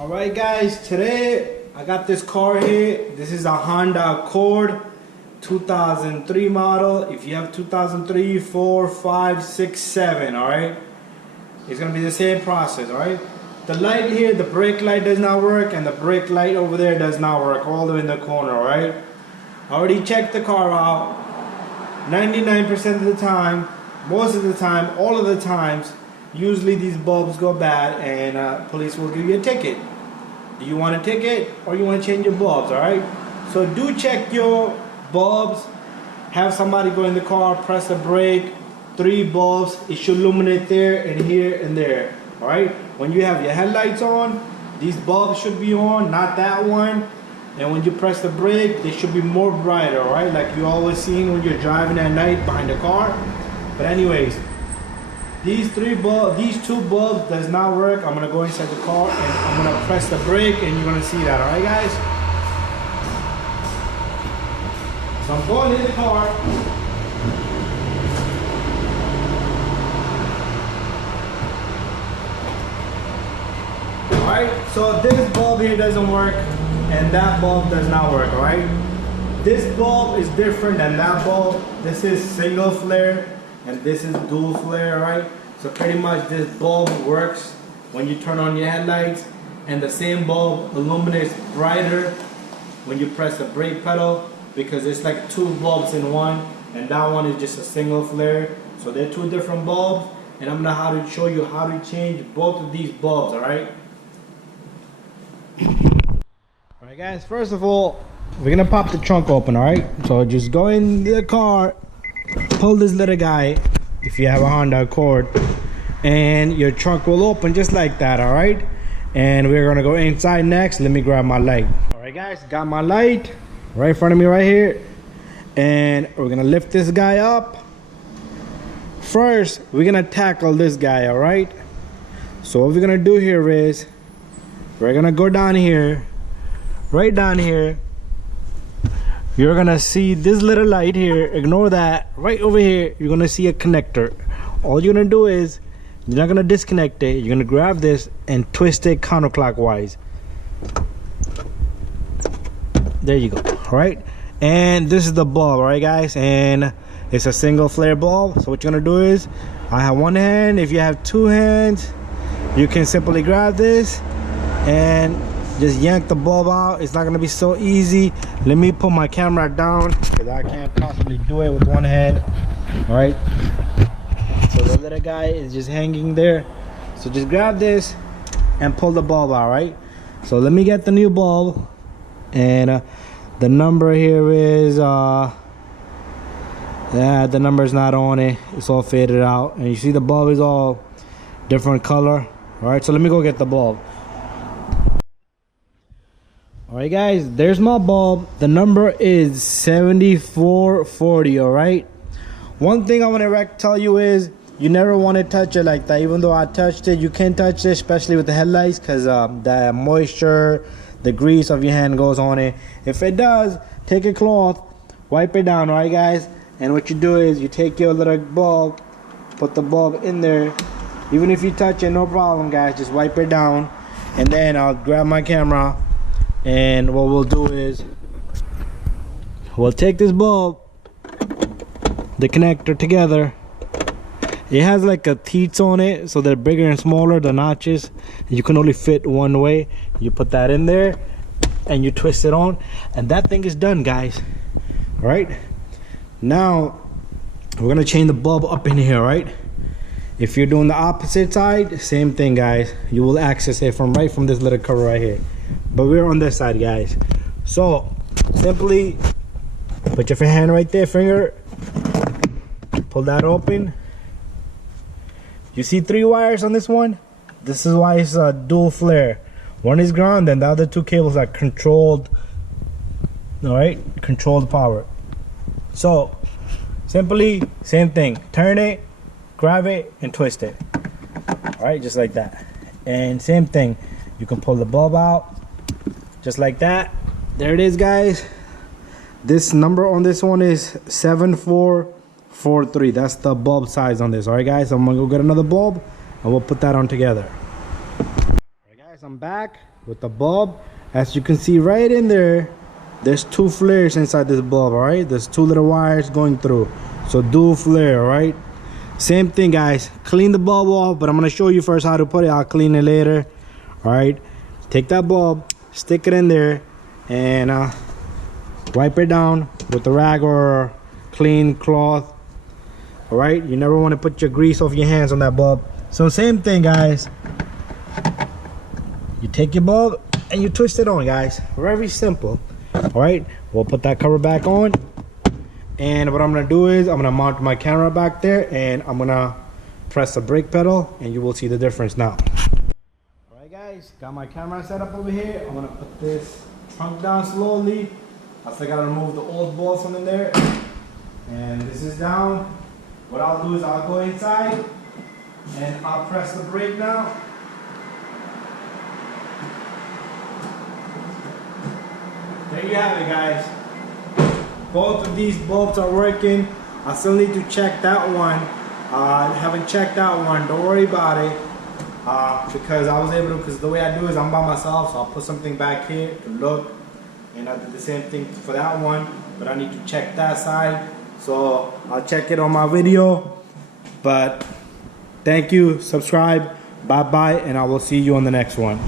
Alright guys, today I got this car here. This is a Honda Accord 2003 model. If you have 2003, 4, 5, 6, 7, alright? It's gonna be the same process, alright? The light here, the brake light does not work, and the brake light over there does not work, all the way in the corner, alright? I already checked the car out. 99% of the time, most of the time, all of the times, usually these bulbs go bad and police will give you a ticket. Do you want a ticket or you want to change your bulbs, alright? So do check your bulbs. Have somebody go in the car, press the brake, 3 bulbs. It should illuminate there and here and there, alright? When you have your headlights on, these bulbs should be on, not that one. And when you press the brake, they should be more brighter, alright? Like you always seen when you're driving at night behind the car. But anyways, these 2 bulbs does not work. I'm gonna go inside the car and I'm gonna press the brake and you're gonna see that, alright guys? So I'm going in the car. Alright, so this bulb here doesn't work and that bulb does not work, alright? This bulb is different than that bulb. This is single flare and this is dual flare, right? So pretty much this bulb works when you turn on your headlights, and the same bulb illuminates brighter when you press the brake pedal, because it's like 2 bulbs in one, and that one is just a single flare. So they're 2 different bulbs, and I'm gonna show you how to change both of these bulbs, alright? Alright guys, first of all, we're gonna pop the trunk open, alright? So just go in the car, pull this little guy, if you have a Honda Accord, and your trunk will open just like that, alright? And we're gonna go inside next. Let me grab my light. Alright guys, got my light right in front of me right here, and we're gonna lift this guy up. First, we're gonna tackle this guy, alright? So what we're gonna do here is, we're gonna go down here, right down here. You're gonna see this little light here. Ignore that. Right over here, you're gonna see a connector. All you're gonna do is, you're not gonna disconnect it. You're gonna grab this and twist it counterclockwise. There you go. All right. And this is the bulb, all right, guys. And it's a single flare bulb. So what you're gonna do is, I have one hand. If you have 2 hands, you can simply grab this and just yank the bulb out. It's not gonna be so easy. Let me put my camera down because I can't possibly do it with one hand. All right. So the little guy is just hanging there. So just grab this and pull the bulb out, right? So let me get the new bulb, and the number here is yeah, the number's not on it. It's all faded out, and you see the bulb is all different color. All right. So let me go get the bulb. Alright guys, there's my bulb. The number is 7440, alright? One thing I want to tell you is, you never want to touch it like that. Even though I touched it, you can't touch it, especially with the headlights, because the moisture, the grease of your hand goes on it. If it does, take a cloth, wipe it down, alright guys? And what you do is, you take your little bulb, put the bulb in there. Even if you touch it, no problem guys, just wipe it down. And then I'll grab my camera, and what we'll do is, we'll take this bulb, the connector together. It has like a teats on it, so they're bigger and smaller, the notches. You can only fit one way. You put that in there and you twist it on, and that thing is done, guys. All right, now we're gonna change the bulb up in here, right? If you're doing the opposite side, same thing, guys. You will access it from this little cover right here. But we're on this side, guys. So simply put your hand right there, finger, pull that open. You see 3 wires on this one? This is why it's a dual flare. One is ground, and the other 2 cables are controlled. All right, controlled power. So simply same thing. Turn it, grab it, and twist it. All right, just like that. And same thing. You can pull the bulb out just like that. There it is, guys. This number on this one is 7443. That's the bulb size on this. All right guys, I'm gonna go get another bulb and we'll put that on together. All right guys, I'm back. with the bulb. As you can see right in there, there's 2 flares inside this bulb. All right, there's 2 little wires going through, so dual flare. All right, same thing, guys. Clean the bulb off, but I'm gonna show you first how to put it. I'll clean it later. All right, take that bulb, stick it in there, and wipe it down with a rag or clean cloth. All right, you never want to put your grease off your hands on that bulb. So same thing, guys. You take your bulb and you twist it on, guys. Very simple. All right, we'll put that cover back on, and what I'm gonna do is I'm gonna mount my camera back there, and I'm gonna press the brake pedal, and you will see the difference now. All right, guys, got my camera set up over here. I'm gonna put this trunk down slowly. I still gotta remove the old bolts from in there, and this is down. What I'll do is I'll go inside and I'll press the brake now. There you have it, guys. Both of these bulbs are working. I still need to check that one. I haven't checked that one. Don't worry about it. Because I was able to, because the way I do is I'm by myself, so I'll put something back here to look. And I did the same thing for that one, but I need to check that side. So I'll check it on my video. But thank you, subscribe, bye-bye, and I will see you on the next one.